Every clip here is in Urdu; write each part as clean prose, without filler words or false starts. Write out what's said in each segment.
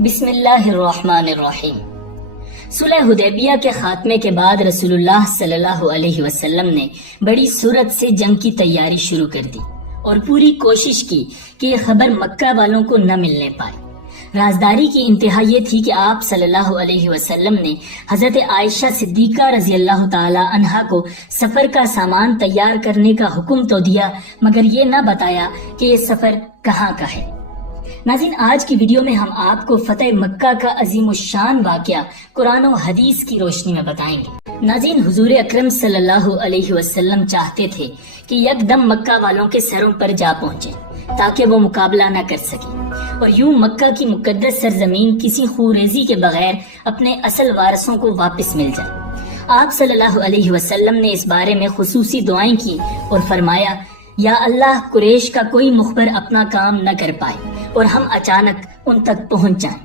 بسم اللہ الرحمن الرحیم۔ صلح حدیبیہ کے خاتمے کے بعد رسول اللہ صلی اللہ علیہ وسلم نے بڑی سرعت سے جنگ کی تیاری شروع کر دی اور پوری کوشش کی کہ یہ خبر مکہ والوں کو نہ ملنے پائے۔ رازداری کی انتہا یہ تھی کہ آپ صلی اللہ علیہ وسلم نے حضرت عائشہ صدیقہ رضی اللہ تعالی عنہا کو سفر کا سامان تیار کرنے کا حکم تو دیا، مگر یہ نہ بتایا کہ یہ سفر کہاں کا ہے۔ ناظرین، آج کی ویڈیو میں ہم آپ کو فتح مکہ کا عظیم الشان واقعہ قرآن و حدیث کی روشنی میں بتائیں گے۔ ناظرین، حضور اکرم صلی اللہ علیہ وسلم چاہتے تھے کہ یکدم مکہ والوں کے سروں پر جا پہنچے تاکہ وہ مقابلہ نہ کر سکیں اور یوں مکہ کی مقدس سرزمین کسی خوریزی کے بغیر اپنے اصل وارثوں کو واپس مل جائے۔ آپ صلی اللہ علیہ وسلم نے اس بارے میں خصوصی دعائیں کی اور فرمایا، یا اللہ، قریش کا کوئی مخبر اپنا کام نہ کر پائے اور ہم اچانک ان تک پہنچ جائیں۔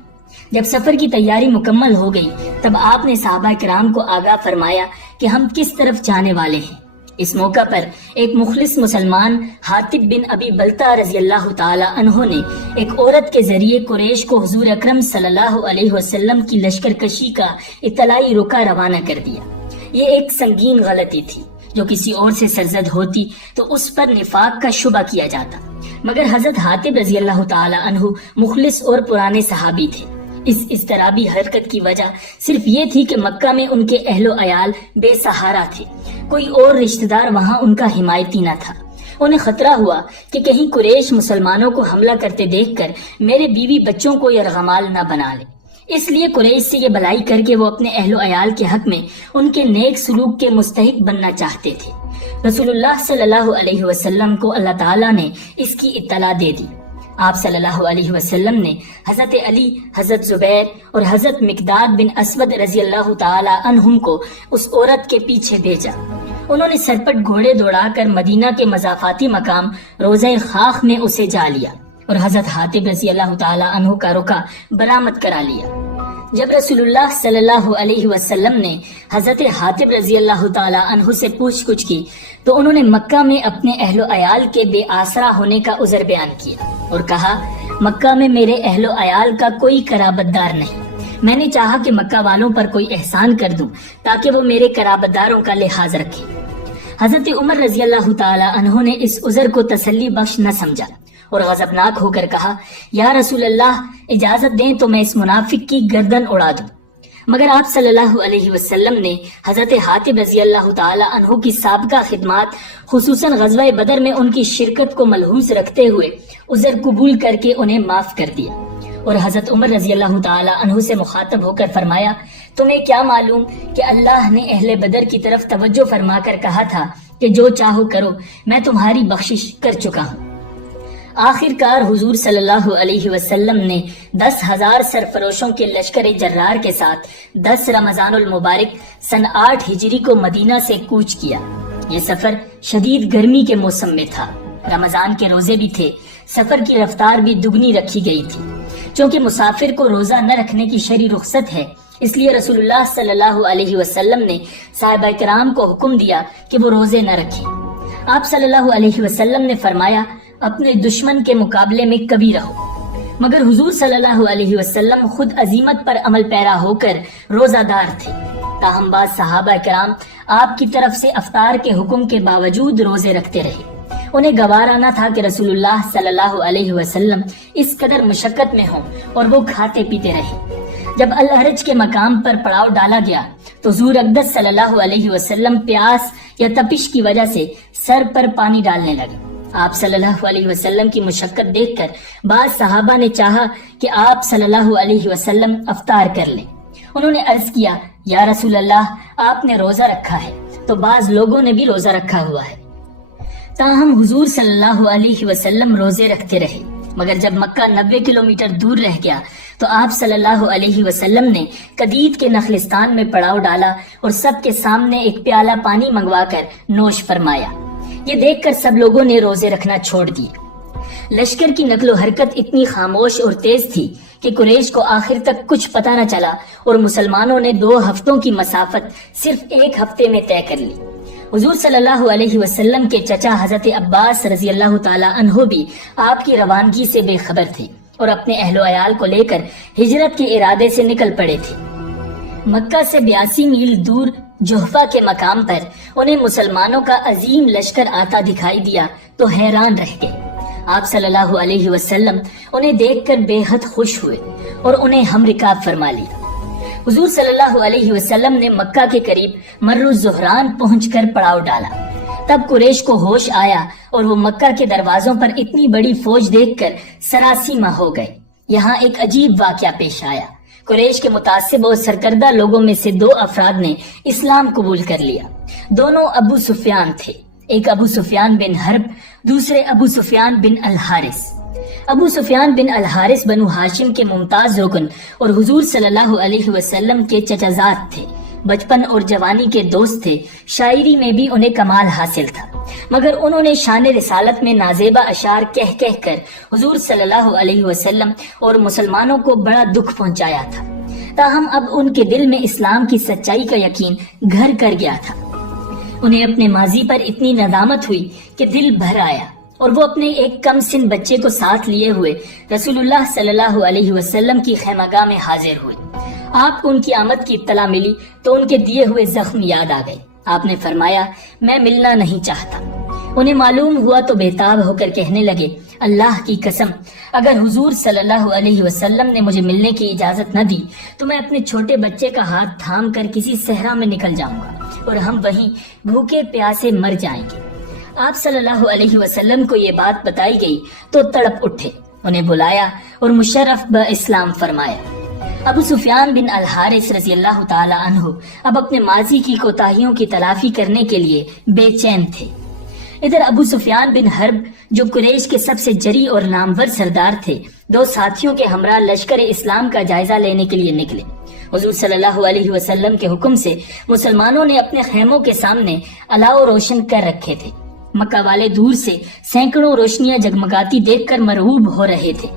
جب سفر کی تیاری مکمل ہو گئی تب آپ نے صحابہ کرام کو آگاہ فرمایا کہ ہم کس طرف جانے والے ہیں۔ اس موقع پر ایک مخلص مسلمان حاطب بن ابی بلتہ رضی اللہ تعالی عنہ نے ایک عورت کے ذریعے قریش کو حضور اکرم صلی اللہ علیہ وسلم کی لشکر کشی کا اطلاعی رکا روانہ کر دیا۔ یہ ایک سنگین غلطی تھی، جو کسی اور سے سرزد ہوتی تو اس پر نفاق کا شبہ کیا جاتا، مگر حضرت حاطب رضی اللہ تعالی عنہ مخلص اور پرانے صحابی تھے۔ اس اضطرابی حرکت کی وجہ صرف یہ تھی کہ مکہ میں ان کے اہل و عیال بے سہارا تھے، کوئی اور رشتہ دار وہاں ان کا حمایتی نہ تھا۔ انہیں خطرہ ہوا کہ کہیں قریش مسلمانوں کو حملہ کرتے دیکھ کر میرے بیوی بچوں کو یرغمال نہ بنا لے، اس لیے قریش سے یہ بلائی کر کے وہ اپنے اہل و عیال کے حق میں ان کے نیک سلوک کے مستحق بننا چاہتے تھے۔ رسول اللہ صلی اللہ علیہ وسلم کو اللہ تعالیٰ نے اس کی اطلاع دے دی۔ آپ صلی اللہ علیہ وسلم نے حضرت علی، حضرت زبیر اور حضرت مقداد بن اسود رضی اللہ تعالی عنہم کو اس عورت کے پیچھے بھیجا۔ انہوں نے سرپٹ گھوڑے دوڑا کر مدینہ کے مضافاتی مقام روضہ خاخ میں اسے جا لیا اور حضرت حاطب رضی اللہ تعالی عنہ کا رکا برآمد کرا لیا۔ جب رسول اللہ صلی اللہ علیہ وسلم نے حضرت حاطب رضی اللہ تعالی عنہ سے پوچھ گچھ کی تو انہوں نے مکہ میں اپنے اہل و عیال کے بے آسرا ہونے کا عذر بیان کیا اور کہا، مکہ میں میرے اہل و عیال کا کوئی قرابت دار نہیں، میں نے چاہا کہ مکہ والوں پر کوئی احسان کر دوں تاکہ وہ میرے قرابت داروں کا لحاظ رکھیں۔ حضرت عمر رضی اللہ تعالی عنہ نے اس عذر کو تسلی بخش نہ سمجھا اور غضبناک ہو کر کہا، یا رسول اللہ، اجازت دیں تو میں اس منافق کی گردن اڑا دوں۔ مگر آپ صلی اللہ علیہ وسلم نے حضرت حاطب رضی اللہ تعالی عنہ کی سابقہ خدمات، خصوصاً غزوہ بدر میں ان کی شرکت کو ملحوظ رکھتے ہوئے عذر قبول کر کے انہیں معاف کر دیا اور حضرت عمر رضی اللہ تعالی عنہ سے مخاطب ہو کر فرمایا، تمہیں کیا معلوم کہ اللہ نے اہل بدر کی طرف توجہ فرما کر کہا تھا کہ جو چاہو کرو، میں تمہاری بخشش کر چکا ہوں۔ آخر کار حضور صلی اللہ علیہ وسلم نے 10,000 سرفروشوں کے لشکر جرار کے ساتھ 10 رمضان المبارک سن 8 ہجری کو مدینہ سے کوچ کیا۔ یہ سفر شدید گرمی کے موسم میں تھا، رمضان کے روزے بھی تھے، سفر کی رفتار بھی دگنی رکھی گئی تھی۔ چونکہ مسافر کو روزہ نہ رکھنے کی شرعی رخصت ہے، اس لیے رسول اللہ صلی اللہ علیہ وسلم نے صحابہ کرام کو حکم دیا کہ وہ روزے نہ رکھیں۔ آپ صلی اللہ علیہ وسلم نے فرمایا، اپنے دشمن کے مقابلے میں کبھی رہو، مگر حضور صلی اللہ علیہ وسلم خود عزیمت پر عمل پیرا ہو کر روزہ دار تھے۔ تاہم بعض صحابہ کرام آپ کی طرف سے افطار کے حکم کے باوجود روزے رکھتے رہے۔ انہیں گوارا نہ تھا کہ رسول اللہ صلی اللہ علیہ وسلم اس قدر مشقت میں ہوں اور وہ کھاتے پیتے رہے۔ جب الحرج کے مقام پر پڑاؤ ڈالا گیا تو حضور اقدس صلی اللہ علیہ وسلم پیاس یا تپش کی وجہ سے سر پر پانی ڈالنے لگے۔ آپ صلی اللہ علیہ وسلم کی مشقت دیکھ کر بعض صحابہ نے چاہا کہ آپ صلی اللہ علیہ وسلم افطار کر لیں۔ انہوں نے عرض کیا، یا رسول اللہ، آپ نے روزہ رکھا ہے تو بعض لوگوں نے بھی روزہ رکھا ہوا ہے۔ تاہم حضور صلی اللہ علیہ وسلم روزے رکھتے رہے، مگر جب مکہ 90 کلومیٹر دور رہ گیا تو آپ صلی اللہ علیہ وسلم نے قدید کے نخلستان میں پڑاؤ ڈالا اور سب کے سامنے ایک پیالہ پانی منگوا کر نوش فرمایا۔ یہ دیکھ کر سب لوگوں نے روزے رکھنا چھوڑ دیے۔ لشکر کی نقل و حرکت اتنی خاموش اور تیز تھی کہ قریش کو آخر تک کچھ پتہ نہ چلا اور مسلمانوں نے 2 ہفتوں کی مسافت صرف 1 ہفتے میں طے کر لی۔ حضور صلی اللہ علیہ وسلم کے چچا حضرت عباس رضی اللہ تعالی عنہ بھی آپ کی روانگی سے بے خبر تھے اور اپنے اہل و عیال کو لے کر ہجرت کے ارادے سے نکل پڑے تھے۔ مکہ سے 82 میل دور جحفہ کے مقام پر انہیں مسلمانوں کا عظیم لشکر آتا دکھائی دیا تو حیران رہ گئے۔ آپ صلی اللہ علیہ وسلم انہیں دیکھ کر بے حد خوش ہوئے اور انہیں ہم رکاب فرما لیا۔ حضور صلی اللہ علیہ وسلم نے مکہ کے قریب مر الزہران پہنچ کر پڑاؤ ڈالا۔ تب قریش کو ہوش آیا اور وہ مکہ کے دروازوں پر اتنی بڑی فوج دیکھ کر سراسیمہ ہو گئے۔ یہاں ایک عجیب واقعہ پیش آیا۔ قریش کے متعصب اور سرکردہ لوگوں میں سے 2 افراد نے اسلام قبول کر لیا۔ دونوں ابو سفیان تھے، ایک ابو سفیان بن حرب، دوسرے ابو سفیان بن الحارث۔ ابو سفیان بن الحارث بنو ہاشم کے ممتاز رکن اور حضور صلی اللہ علیہ وسلم کے چچا زاد تھے، بچپن اور جوانی کے دوست تھے، شاعری میں بھی انہیں کمال حاصل تھا، مگر انہوں نے شان رسالت میں نازیبہ اشعار کہہ کر حضور صلی اللہ علیہ وسلم اور مسلمانوں کو بڑا دکھ پہنچایا تھا۔ تاہم اب ان کے دل میں اسلام کی سچائی کا یقین گھر کر گیا تھا۔ انہیں اپنے ماضی پر اتنی ندامت ہوئی کہ دل بھر آیا اور وہ اپنے ایک کم سن بچے کو ساتھ لیے ہوئے رسول اللہ صلی اللہ علیہ وسلم کی خیمگاہ میں حاضر ہوئے۔ آپ کو ان کی آمد کی اطلاع ملی تو ان کے دیے ہوئے زخم یاد آ گئے۔ آپ نے فرمایا، میں ملنا نہیں چاہتا۔ انہیں معلوم ہوا تو بےتاب ہو کر کہنے لگے، اللہ کی قسم، اگر حضور صلی اللہ علیہ وسلم نے مجھے ملنے کی اجازت نہ دی تو میں اپنے چھوٹے بچے کا ہاتھ تھام کر کسی صحرا میں نکل جاؤں گا اور ہم وہیں بھوکے پیاسے مر جائیں گے۔ آپ صلی اللہ علیہ وسلم کو یہ بات بتائی گئی تو تڑپ اٹھے، انہیں بلایا اور مشرف باسلام فرمایا۔ ابو سفیان بن الحارث رضی اللہ تعالی عنہ اب اپنے ماضی کی کوتاہیوں کی تلافی کرنے کے لیے بے چین تھے۔ ادھر ابو سفیان بن حرب جو قریش کے سب سے جری اور نامور سردار تھے، 2 ساتھیوں کے ہمراہ لشکر اسلام کا جائزہ لینے کے لیے نکلے۔ حضور صلی اللہ علیہ وسلم کے حکم سے مسلمانوں نے اپنے خیموں کے سامنے الاؤ روشن کر رکھے تھے۔ مکہ والے دور سے سینکڑوں روشنیاں جگمگاتی دیکھ کر مرعوب ہو رہے تھے۔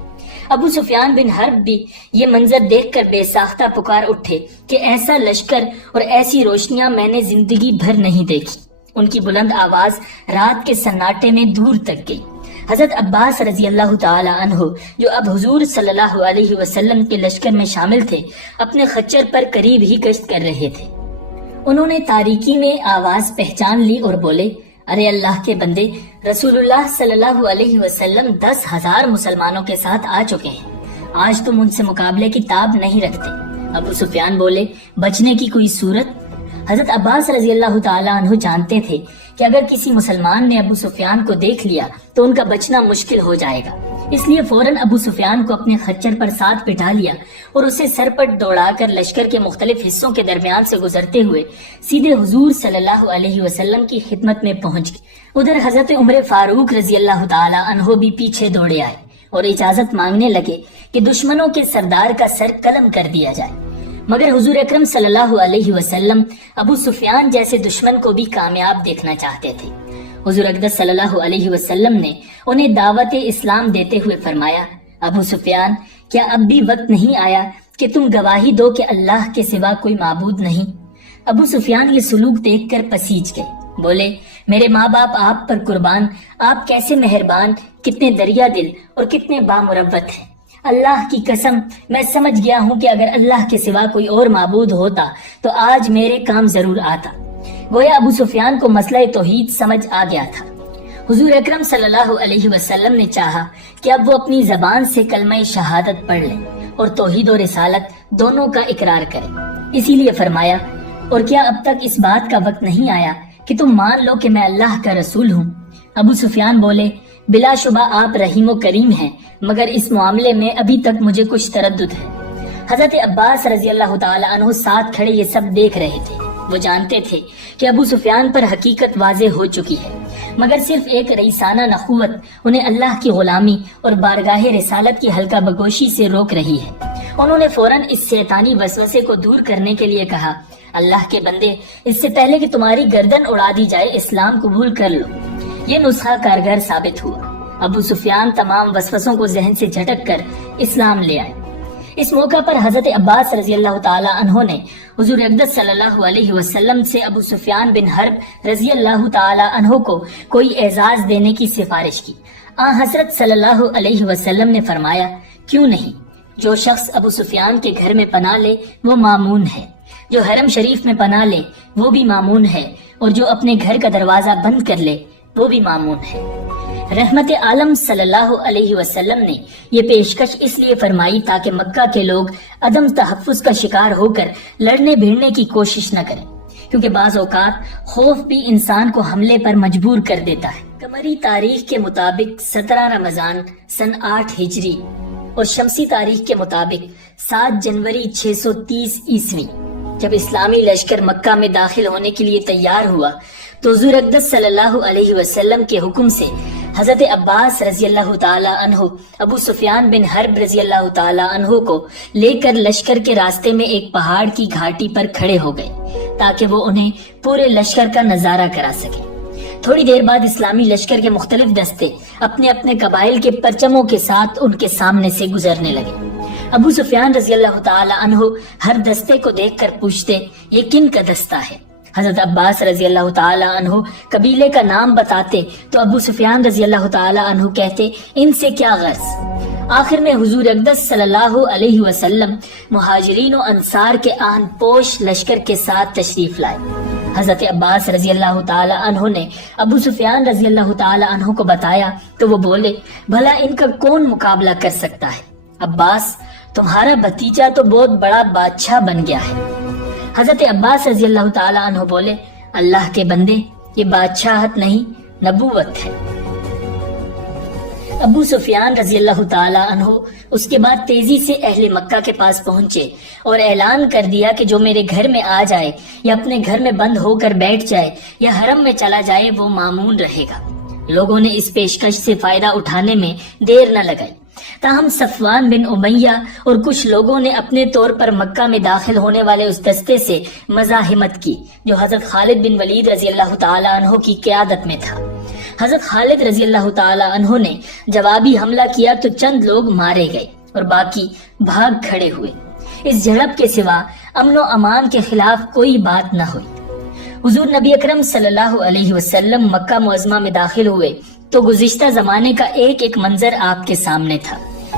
ابو سفیان بن حرب بھی یہ منظر دیکھ کر بے ساختہ پکار اٹھے کہ ایسا لشکر اور ایسی روشنیاں میں نے زندگی بھر نہیں دیکھی۔ ان کی بلند آواز رات کے سناٹے میں دور تک گئی۔ حضرت عباس رضی اللہ تعالی عنہ جو اب حضور صلی اللہ علیہ وسلم کے لشکر میں شامل تھے، اپنے خچر پر قریب ہی گشت کر رہے تھے۔ انہوں نے تاریکی میں آواز پہچان لی اور بولے، ارے اللہ کے بندے، رسول اللہ صلی اللہ علیہ وسلم 10,000 مسلمانوں کے ساتھ آ چکے ہیں، آج تم ان سے مقابلے کی تاب نہیں رکھتے۔ ابو سفیان بولے، بچنے کی کوئی صورت؟ حضرت عباس رضی اللہ تعالیٰ عنہ جانتے تھے کہ اگر کسی مسلمان نے ابو سفیان کو دیکھ لیا تو ان کا بچنا مشکل ہو جائے گا، اس لیے فوراً ابو سفیان کو اپنے خچر پر ساتھ بٹھا لیا اور اسے سرپٹ دوڑا کر لشکر کے مختلف حصوں کے درمیان سے گزرتے ہوئے سیدھے حضور صلی اللہ علیہ وسلم کی خدمت میں پہنچ گئے۔ ادھر حضرت عمر فاروق رضی اللہ تعالیٰ عنہ بھی پیچھے دوڑے آئے اور اجازت مانگنے لگے کہ دشمنوں کے سردار کا سر قلم کر دیا جائے، مگر حضور اکرم صلی اللہ علیہ وسلم ابو سفیان جیسے دشمن کو بھی کامیاب دیکھنا چاہتے تھے۔ حضور اقدس صلی اللہ علیہ وسلم نے انہیں دعوت اسلام دیتے ہوئے فرمایا، ابو سفیان، کیا اب بھی وقت نہیں آیا کہ تم گواہی دو کہ اللہ کے سوا کوئی معبود نہیں؟ ابو سفیان یہ سلوک دیکھ کر پسیج گئے، بولے، میرے ماں باپ آپ پر قربان، آپ کیسے مہربان، کتنے دریا دل اور کتنے بامروت ہیں۔ اللہ کی قسم، میں سمجھ گیا ہوں کہ اگر اللہ کے سوا کوئی اور معبود ہوتا تو آج میرے کام ضرور آتا۔ گویا ابو سفیان کو مسئلہ توحید سمجھ آ گیا تھا۔ حضور اکرم صلی اللہ علیہ وسلم نے چاہا کہ اب وہ اپنی زبان سے کلمہ شہادت پڑھ لیں اور توحید و رسالت دونوں کا اقرار کریں، اسی لیے فرمایا، اور کیا اب تک اس بات کا وقت نہیں آیا کہ تم مان لو کہ میں اللہ کا رسول ہوں؟ ابو سفیان بولے، بلا شبہ آپ رحیم و کریم ہیں، مگر اس معاملے میں ابھی تک مجھے کچھ تردد ہے۔ حضرت عباس رضی اللہ تعالی عنہ ساتھ کھڑے یہ سب دیکھ رہے تھے۔ وہ جانتے تھے کہ ابو سفیان پر حقیقت واضح ہو چکی ہے، مگر صرف ایک رئیسانہ نخوت انہیں اللہ کی غلامی اور بارگاہ رسالت کی حلقہ بگوشی سے روک رہی ہے۔ انہوں نے فوراً اس شیطانی وسوسے کو دور کرنے کے لیے کہا، اللہ کے بندے، اس سے پہلے کہ تمہاری گردن اڑا دی جائے اسلام قبول کر لو۔ یہ نسخہ کارگر ثابت ہوا۔ ابو سفیان تمام وسوسوں کو ذہن سے جھٹک کر اسلام لے آئے۔ اس موقع پر حضرت عباس رضی اللہ تعالی عنہ نے حضور اقدس صلی اللہ علیہ وسلم سے ابو سفیان بن حرب رضی اللہ تعالی عنہ کو کوئی اعزاز دینے کی سفارش کی۔ حضرت صلی اللہ علیہ وسلم نے فرمایا، کیوں نہیں؟ جو شخص ابو سفیان کے گھر میں پناہ لے وہ مامون ہے، جو حرم شریف میں پناہ لے وہ بھی مامون ہے، اور جو اپنے گھر کا دروازہ بند کر لے وہ بھی مامون ہے۔ رحمت عالم صلی اللہ علیہ وسلم نے یہ پیشکش اس لیے فرمائی تاکہ مکہ کے لوگ عدم تحفظ کا شکار ہو کر لڑنے بھیڑنے کی کوشش نہ کریں، کیونکہ بعض اوقات خوف بھی انسان کو حملے پر مجبور کر دیتا ہے۔ قمری تاریخ کے مطابق 17 رمضان سن 8 ہجری اور شمسی تاریخ کے مطابق 7 جنوری 630 عیسوی جب اسلامی لشکر مکہ میں داخل ہونے کے لیے تیار ہوا تو حضور اقدس صلی اللہ علیہ وسلم کے حکم سے حضرت عباس رضی اللہ تعالی عنہ ابو سفیان بن حرب رضی اللہ تعالی عنہ کو لے کر لشکر کے راستے میں ایک پہاڑ کی گھاٹی پر کھڑے ہو گئے تاکہ وہ انہیں پورے لشکر کا نظارہ کرا سکے۔ تھوڑی دیر بعد اسلامی لشکر کے مختلف دستے اپنے اپنے قبائل کے پرچموں کے ساتھ ان کے سامنے سے گزرنے لگے۔ ابو سفیان رضی اللہ تعالی عنہ ہر دستے کو دیکھ کر پوچھتے یہ کن کا دستہ ہے؟ حضرت عباس رضی اللہ تعالی عنہ قبیلے کا نام بتاتے تو ابو سفیان رضی اللہ تعالی عنہ کہتے ان سے کیا غرض؟ آخر میں حضور اقدس صلی اللہ علیہ وسلم مہاجرین و انصار کے آہن پوش لشکر کے ساتھ تشریف لائے۔ حضرت عباس رضی اللہ تعالی عنہ نے ابو سفیان رضی اللہ تعالی عنہ کو بتایا تو وہ بولے بھلا ان کا کون مقابلہ کر سکتا ہے؟ عباس تمہارا بھتیجا تو بہت بڑا بادشاہ بن گیا ہے۔ حضرت عباس رضی اللہ تعالی عنہ بولے اللہ کے بندے یہ بادشاہت نہیں نبوت ہے۔ ابو سفیان رضی اللہ تعالی عنہ اس کے بعد تیزی سے اہل مکہ کے پاس پہنچے اور اعلان کر دیا کہ جو میرے گھر میں آ جائے یا اپنے گھر میں بند ہو کر بیٹھ جائے یا حرم میں چلا جائے وہ مامون رہے گا۔ لوگوں نے اس پیشکش سے فائدہ اٹھانے میں دیر نہ لگائی، تاہم صفوان بن امیہ اور کچھ لوگوں نے اپنے طور پر مکہ میں داخل ہونے والے اس دستے سے مزاحمت کی جو حضرت خالد بن ولید رضی اللہ تعالی عنہ کی قیادت میں تھا۔ حضرت خالد رضی اللہ تعالی عنہ نے جوابی حملہ کیا تو چند لوگ مارے گئے اور باقی بھاگ کھڑے ہوئے۔ اس جھڑپ کے سوا امن و امان کے خلاف کوئی بات نہ ہوئی۔ حضور نبی اکرم صلی اللہ علیہ وسلم مکہ معظمہ میں داخل ہوئے تو گزشتہ زمانے کا ایک ایک منظر آپ کے سامنے تھا۔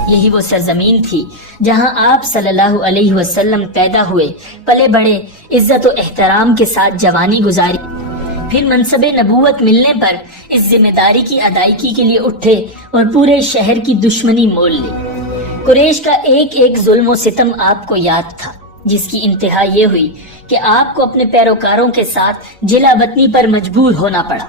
یہی وہ سرزمین تھی جہاں آپ صلی اللہ علیہ وسلم پیدا ہوئے، پلے بڑے، عزت و احترام کے ساتھ جوانی گزاری، پھر منصب نبوت ملنے پر اس ذمہ داری کی ادائیگی کے لیے اٹھے اور پورے شہر کی دشمنی مول لی۔ قریش کا ایک ایک ظلم و ستم آپ کو یاد تھا، جس کی انتہا یہ ہوئی کہ آپ کو اپنے پیروکاروں کے ساتھ جلا وطنی پر مجبور ہونا پڑا۔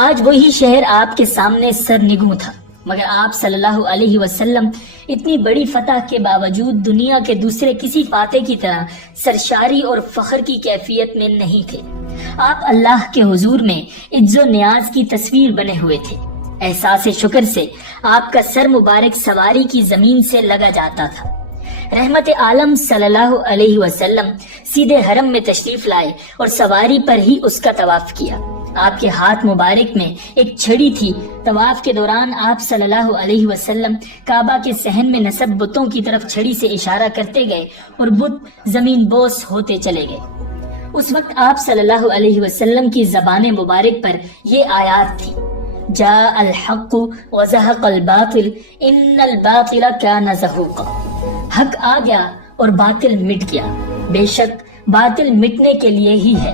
آج وہی شہر آپ کے سامنے سرنگوں تھا، مگر آپ صلی اللہ علیہ وسلم اتنی بڑی فتح کے باوجود دنیا کے دوسرے کسی فاتح کی طرح سرشاری اور فخر کی کیفیت میں نہیں تھے۔ آپ اللہ کے حضور میں عز و نیاز کی تصویر بنے ہوئے تھے۔ احساس شکر سے آپ کا سر مبارک سواری کی زمین سے لگا جاتا تھا۔ رحمت عالم صلی اللہ علیہ وسلم سیدھے حرم میں تشریف لائے اور سواری پر ہی اس کا طواف کیا۔ آپ کے ہاتھ مبارک میں ایک چھڑی تھی۔ طواف کے دوران آپ صلی اللہ علیہ وسلم کعبہ کے صحن میں نصب بتوں کی طرف چھڑی سے اشارہ کرتے گئے اور بت زمین بوس ہوتے چلے گئے۔ اس وقت آپ صلی اللہ علیہ وسلم کی زبان مبارک پر یہ آیات تھی: جاء الحق وزهق الباطل ان الباطل كان زهوقا، حق آ گیا اور باطل مٹ گیا، بے شک باطل مٹنے کے لیے ہی ہے۔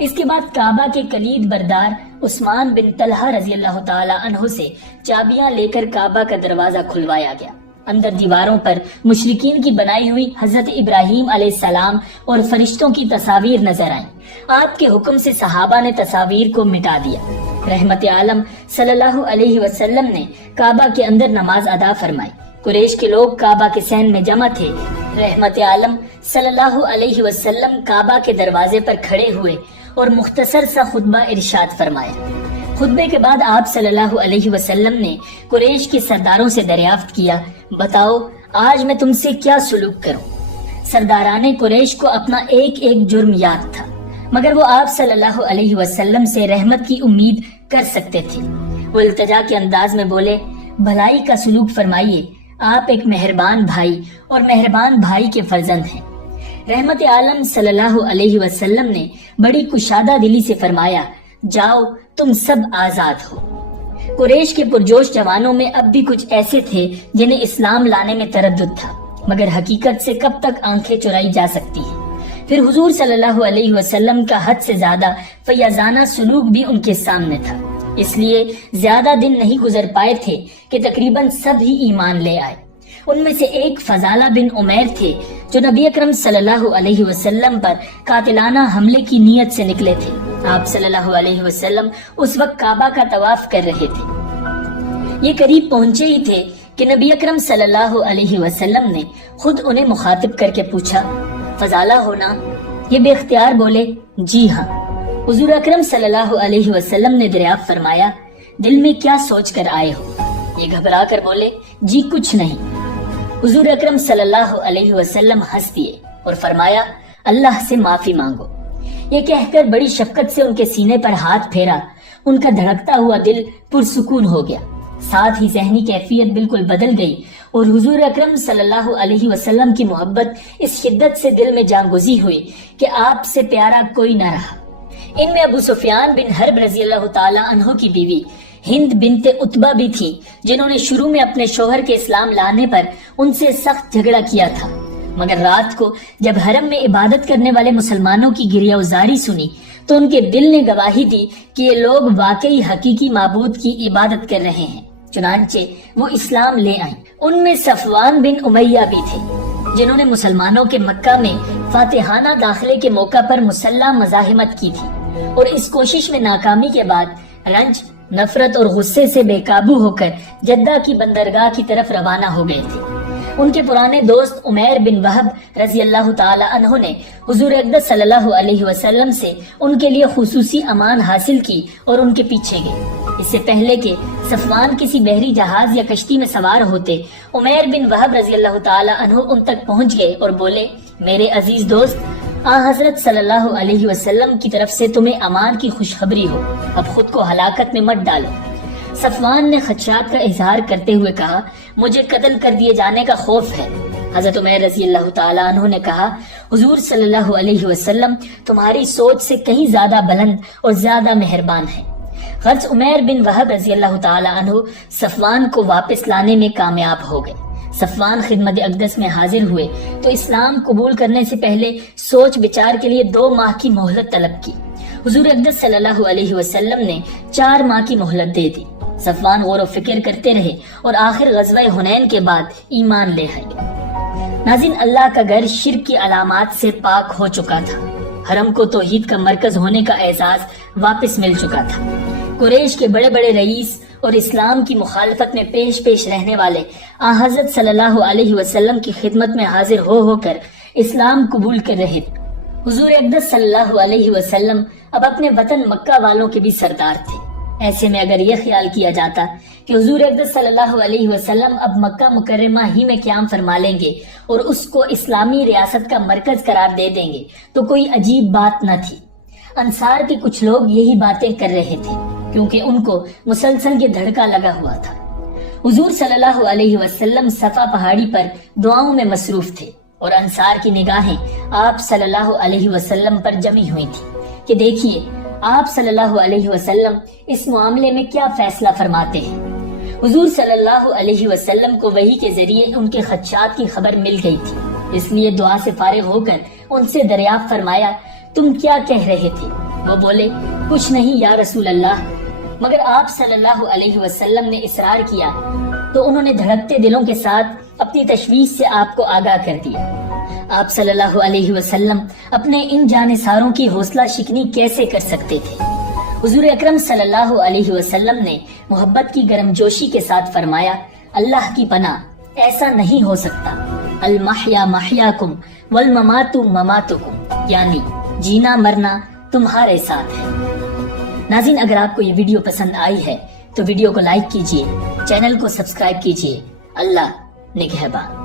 اس کے بعد کعبہ کے کلید بردار عثمان بن طلحہ رضی اللہ تعالی عنہ سے چابیاں لے کر کعبہ کا دروازہ کھلوایا گیا۔ اندر دیواروں پر مشرکین کی بنائی ہوئی حضرت ابراہیم علیہ السلام اور فرشتوں کی تصاویر نظر آئیں۔ آپ کے حکم سے صحابہ نے تصاویر کو مٹا دیا۔ رحمت عالم صلی اللہ علیہ وسلم نے کعبہ کے اندر نماز ادا فرمائی۔ قریش کے لوگ کعبہ کے صحن میں جمع تھے۔ رحمت عالم صلی اللہ علیہ وسلم کعبہ کے دروازے پر کھڑے ہوئے اور مختصر سا خطبہ ارشاد فرمایا۔ خطبے کے بعد آپ صلی اللہ علیہ وسلم نے قریش کے سرداروں سے دریافت کیا، بتاؤ آج میں تم سے کیا سلوک کروں؟ سرداران قریش کو اپنا ایک ایک جرم یاد تھا، مگر وہ آپ صلی اللہ علیہ وسلم سے رحمت کی امید کر سکتے تھے۔ وہ التجا کے انداز میں بولے، بھلائی کا سلوک فرمائیے، آپ ایک مہربان بھائی اور مہربان بھائی کے فرزند ہیں۔ رحمت عالم صلی اللہ علیہ وسلم نے بڑی کشادہ دلی سے فرمایا، جاؤ تم سب آزاد ہو۔ قریش کے پرجوش جوانوں میں اب بھی کچھ ایسے تھے جنہیں اسلام لانے میں تردد تھا، مگر حقیقت سے کب تک آنکھیں چرائی جا سکتی ہیں۔ پھر حضور صلی اللہ علیہ وسلم کا حد سے زیادہ فیاضانہ سلوک بھی ان کے سامنے تھا، اس لیے زیادہ دن نہیں گزر پائے تھے کہ تقریباً سب ہی ایمان لے آئے۔ ان میں سے ایک فضالہ بن عمیر تھے جو نبی اکرم صلی اللہ علیہ وسلم پر قاتلانہ حملے کی نیت سے نکلے تھے۔ آپ صلی اللہ علیہ وسلم اس وقت کعبہ کا طواف کر رہے تھے۔ یہ قریب پہنچے ہی تھے کہ نبی اکرم صلی اللہ علیہ وسلم نے خود انہیں مخاطب کر کے پوچھا، فضالہ ہونا؟ یہ بے اختیار بولے، جی ہاں۔ حضور اکرم صلی اللہ علیہ وسلم نے دریافت فرمایا، دل میں کیا سوچ کر آئے ہو؟ یہ گھبرا کر بولے، جی کچھ نہیں۔ حضور اکرم صلی اللہ علیہ وسلم ہنس دیے اور فرمایا، اللہ سے معافی مانگو۔ یہ کہہ کر بڑی شفقت سے ان کے سینے پر ہاتھ پھیرا۔ ان کا دھڑکتا ہوا دل پرسکون ہو گیا، ساتھ ہی ذہنی کیفیت بالکل بدل گئی، اور حضور اکرم صلی اللہ علیہ وسلم کی محبت اس شدت سے دل میں جانگزی ہوئی کہ آپ سے پیارا کوئی نہ رہا۔ ان میں ابو سفیان بن حرب رضی اللہ تعالی عنہ کی بیوی ہند بنت عتبہ بھی تھی، جنہوں نے شروع میں اپنے شوہر کے اسلام لانے پر ان سے سخت جھگڑا کیا تھا، مگر رات کو جب حرم میں عبادت کرنے والے مسلمانوں کی گریہ وزاری سنی تو ان کے دل نے گواہی دی کہ یہ لوگ واقعی حقیقی معبود کی عبادت کر رہے ہیں، چنانچہ وہ اسلام لے آئیں۔ ان میں صفوان بن امیہ بھی تھے، جنہوں نے مسلمانوں کے مکہ میں فاتحانہ داخلے کے موقع پر مسلح مزاحمت کی تھی، اور اس کوشش میں ناکامی کے بعد رنج، نفرت اور غصے سے بے قابو ہو کر جدہ کی بندرگاہ کی طرف روانہ ہو گئے تھے۔ ان کے پرانے دوست عمیر بن وہب رضی اللہ تعالی عنہ نے حضور اقدس صلی اللہ علیہ وسلم سے ان کے لیے خصوصی امان حاصل کی اور ان کے پیچھے گئے۔ اس سے پہلے کہ صفوان کسی بحری جہاز یا کشتی میں سوار ہوتے، عمیر بن وہب رضی اللہ تعالی عنہ ان تک پہنچ گئے اور بولے، میرے عزیز دوست، حضرت صلی اللہ علیہ وسلم کی طرف سے تمہیں امان کی خوشخبری ہو، اب خود کو ہلاکت میں مت ڈالو۔ صفوان نے خدشات کا اظہار کرتے ہوئے کہا، مجھے قتل کر دیے جانے کا خوف ہے۔ حضرت عمیر رضی اللہ تعالی عنہ نے کہا، حضور صلی اللہ علیہ وسلم تمہاری سوچ سے کہیں زیادہ بلند اور زیادہ مہربان ہے۔ غرض عمیر بن وہب رضی اللہ تعالی عنہ صفوان کو واپس لانے میں کامیاب ہو گئے۔ صفوان خدمت اقدس میں حاضر ہوئے تو اسلام قبول کرنے سے پہلے سوچ بچار کے لیے 2 ماہ کی مہلت طلب کی۔ حضور اقدس صلی اللہ علیہ وسلم نے 4 ماہ کی مہلت دے دی۔ صفوان غور و فکر کرتے رہے اور آخر غزوہ حنین کے بعد ایمان لے آئے۔ ناظرین، اللہ کا گھر شرک کی علامات سے پاک ہو چکا تھا، حرم کو توحید کا مرکز ہونے کا اعزاز واپس مل چکا تھا۔ قریش کے بڑے بڑے رئیس اور اسلام کی مخالفت میں پیش رہنے والے حضرت صلی اللہ علیہ وسلم کی خدمت میں حاضر ہو کر اسلام قبول کر رہے تھے۔ حضور اقدس صلی اللہ علیہ وسلم اب اپنے وطن مکہ والوں کے بھی سردار تھے۔ ایسے میں اگر یہ خیال کیا جاتا کہ حضور اقدس صلی اللہ علیہ وسلم اب مکہ مکرمہ ہی میں قیام فرما لیں گے اور اس کو اسلامی ریاست کا مرکز قرار دے دیں گے تو کوئی عجیب بات نہ تھی۔ انصار کے کچھ لوگ یہی باتیں کر رہے تھے کیونکہ ان کو مسلسل یہ دھڑکا لگا ہوا تھا۔ حضور صلی اللہ علیہ وسلم صفا پہاڑی پر دعاؤں میں مصروف تھے اور انصار کی نگاہیں آپ صلی اللہ علیہ وسلم پر جمی ہوئی تھی کہ دیکھیے آپ صلی اللہ علیہ وسلم اس معاملے میں کیا فیصلہ فرماتے ہیں۔ حضور صلی اللہ علیہ وسلم کو وحی کے ذریعے ان کے خدشات کی خبر مل گئی تھی، اس لیے دعا سے فارغ ہو کر ان سے دریافت فرمایا، تم کیا کہہ رہے تھے؟ وہ بولے، کچھ نہیں یا رسول اللہ، مگر آپ صلی اللہ علیہ وسلم نے اصرار کیا تو انہوں نے دھڑکتے دلوں کے ساتھ اپنی تشویش سے آپ کو آگاہ کر دیا۔ آپ صلی اللہ علیہ وسلم اپنے ان جانثاروں کی حوصلہ شکنی کیسے کر سکتے تھے؟ حضور اکرم صلی اللہ علیہ وسلم نے محبت کی گرم جوشی کے ساتھ فرمایا، اللہ کی پناہ، ایسا نہیں ہو سکتا۔ المحیا محیاکم والممات مماتکم، یعنی جینا مرنا تمہارے ساتھ ہے۔ ناظرین، اگر آپ کو یہ ویڈیو پسند آئی ہے تو ویڈیو کو لائک کیجیے، چینل کو سبسکرائب کیجیے۔ اللہ نگہبان۔